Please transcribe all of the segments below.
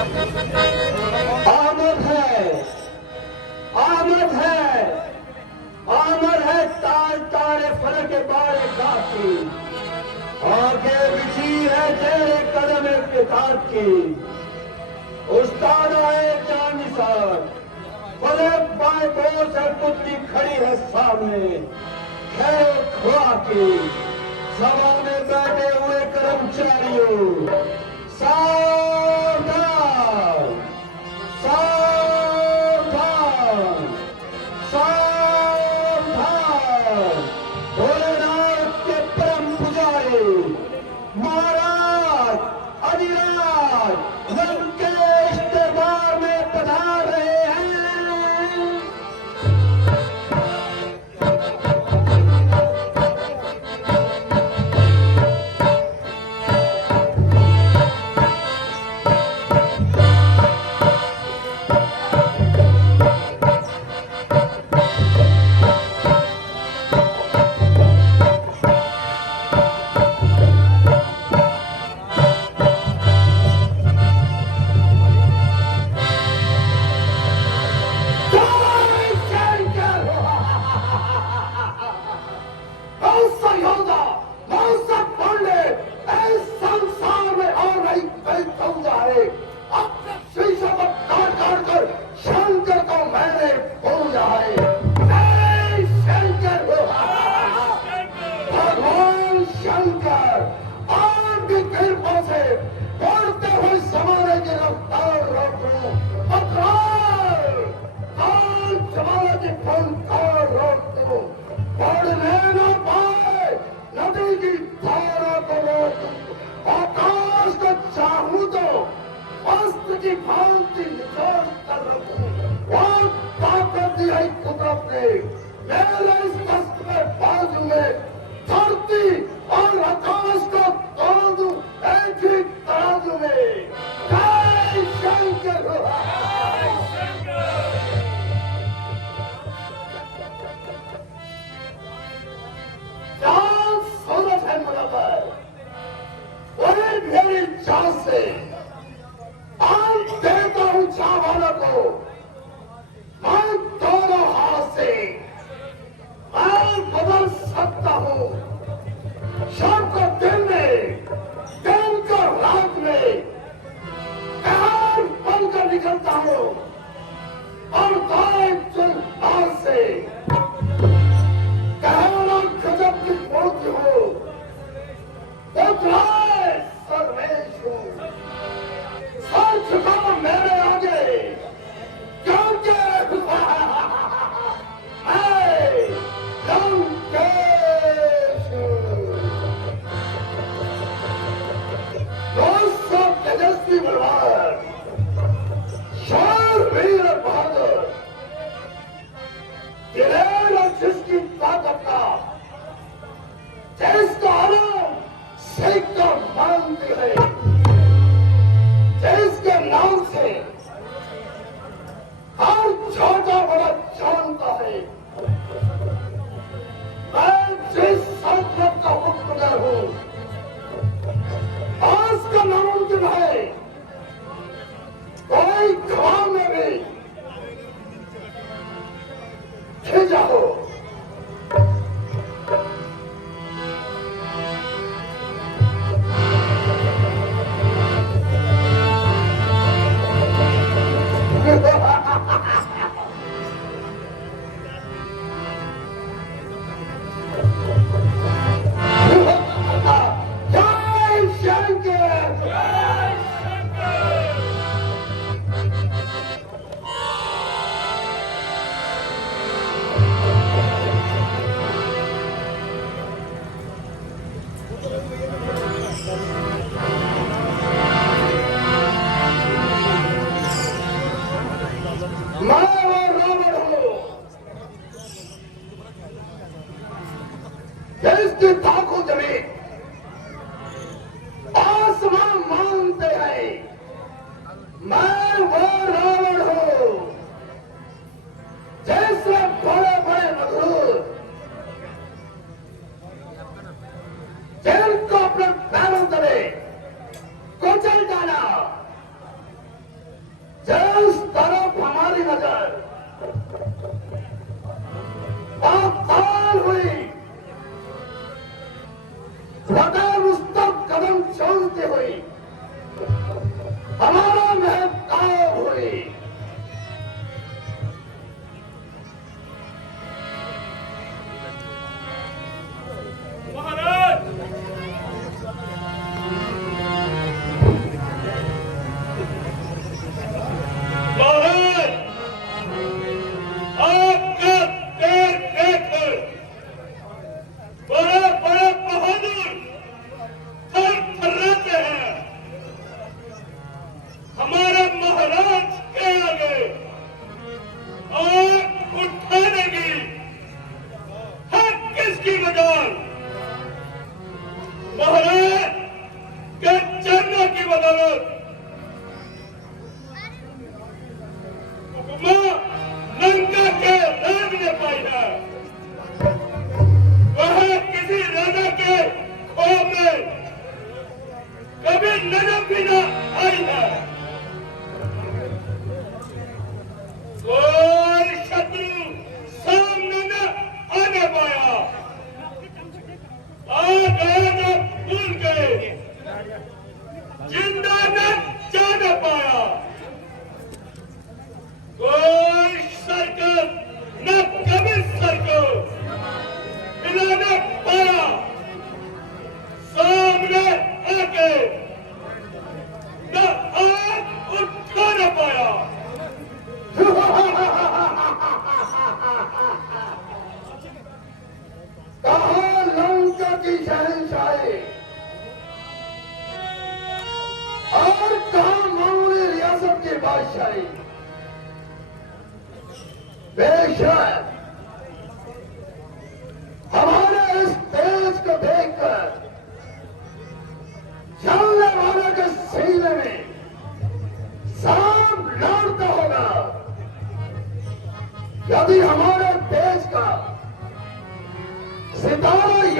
आमद है, आमद है, आमद है ताज तारे फलक बारे की, आगे बिछी है तेरे कदम किताब की। उस्ताद आए चांद निसार, बड़े बाएं बोझ है पुतली खड़ी है सामने, खैर खुआ की सभा में बैठे हुए कर्मचारियों, सावधान सावधान सावधान। भोलेनाथ के परम पुजारी महाराज अधिराज नव के इस्तेमाल में पधार रहे हैं।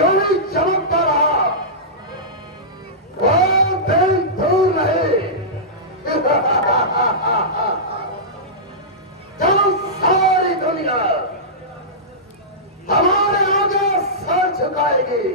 यूं ही चमकता रहा, वो दिन दूर नहीं जब सारी दुनिया हमारे आगे सर झुकाएगी।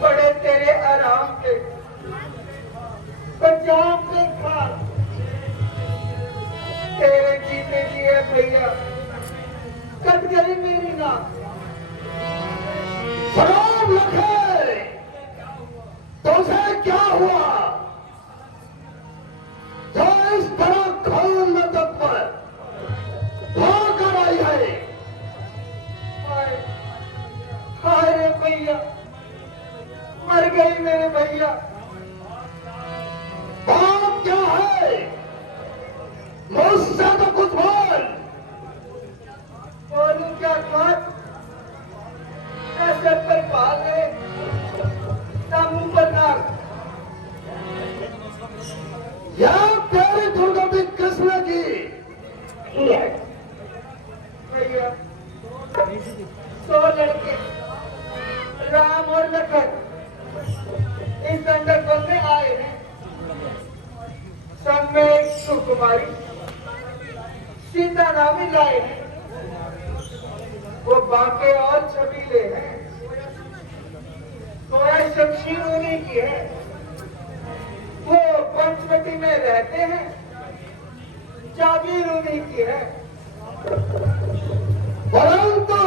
बड़े तेरे आराम के पंजाब के खा तेरे जीते जी है भैया, कट गई मेरी नाक। सलाम लखे, तुझे क्या हुआ जो इस तरह खून में तक पर भाग आई है? हाय हाय रे भैया, मर गई मेरे भैया। बात क्या है? मुझसे तो कुछ बोल। बोलूं क्या बात? ऐसे पर पाल है ना मुंह पर नाक। यह तेरी दुर्गति किसने की? भैया 100 लड़के राम और लखन इस दंडक में आए हैं। संग में एक सुकुमारी सीता नामी लाए हैं। वो बांके और छबीले हैं। गोया शमशीर उन्हीं की है। वो पंचवटी में रहते हैं। जागीर उन्हीं की है। परंतु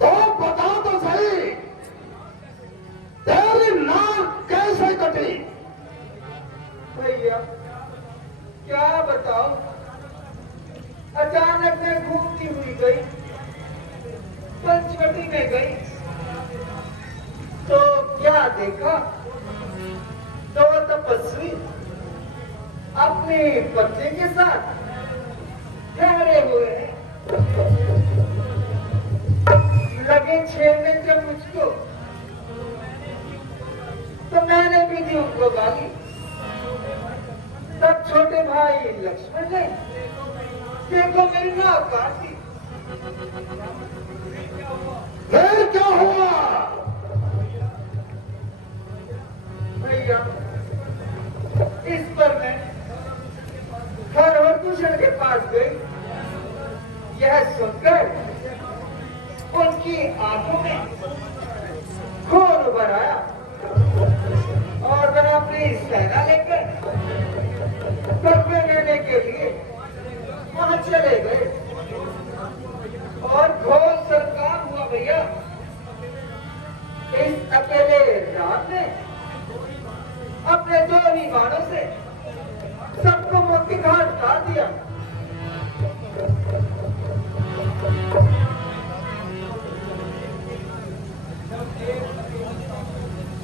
तो बता तो सही, तेरी नाक कैसे कटी? भैया क्या बताओ, अचानक में घूमती हुई गई, पंचवटी में गई तो क्या देखा, 2 तपस्वी अपने पत्नी के साथ ठहरे हुए हैं। लगे छेड़ने जब मुझको, तो मैंने भी दी उनको गाली। तब छोटे भाई लक्ष्मण ने देखो मेरी नाक काट दी। फिर क्या हुआ? भैया इस पर मैं हर और दूसरे के पास गई। यह सुनकर उनकी आंखों में खून उभर आया और वह अपनी सेना लेकर कब्जे लेने के लिए वहां चले गए और घोर सरकार हुआ। भैया इस अकेले राम ने अपने 2 ही बाणों से सबको मौत के घाट उतार दिया।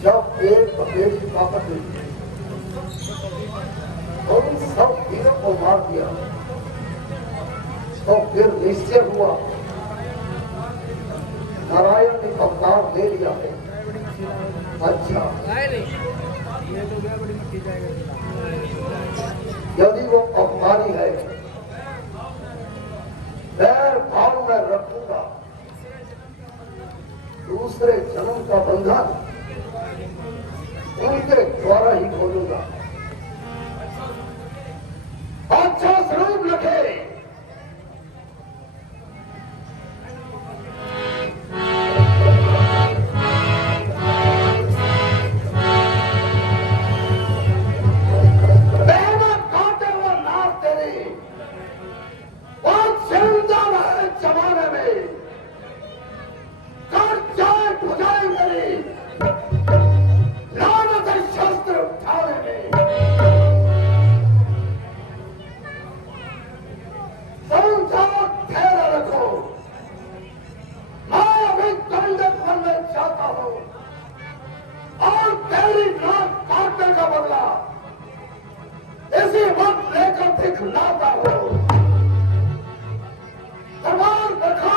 जब एक बकेट की ताकत हुई और उन सब वीरों को मार दिया, तो फिर निश्चय हुआ नारायण ने अवतार ले लिया है। अच्छा, यदि वो अवतारी है, पैर भाव में रखूंगा, दूसरे जन्म का बंधन उनके द्वारा ही खोलूंगा। अच्छा स्वरूप रखे। दिखलाता हो। तलवार दिखा।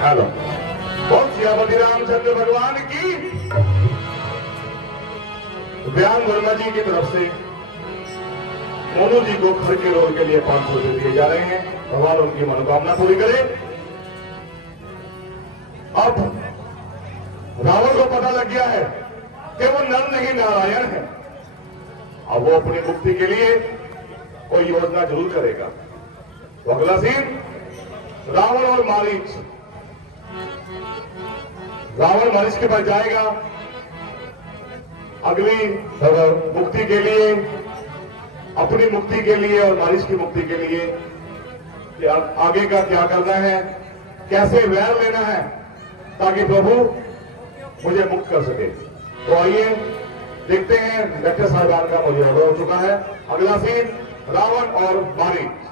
हेलो, बहुत सियापति रामचंद्र भगवान की। व्याम वर्मा जी की तरफ से मोनू जी को घर के रोल के लिए 500 रुपए दिए जा रहे हैं। भगवान उनकी मनोकामना पूरी करे। अब रावण को पता लग गया है कि वो नर नहीं नारायण है। अब वो अपनी मुक्ति के लिए कोई योजना जरूर करेगा। तो अगला सीन रावण और मारीच। रावण मारीच के पास जाएगा अगली मुक्ति के लिए, अपनी मुक्ति के लिए और मारीच की मुक्ति के लिए कि आगे का क्या करना है, कैसे वैर लेना है ताकि प्रभु मुझे मुक्त कर सके। तो आइए देखते हैं। डॉक्टर साहिबान का मुझे ऑर्डर हो चुका है। अगला सीन रावण और मारीच।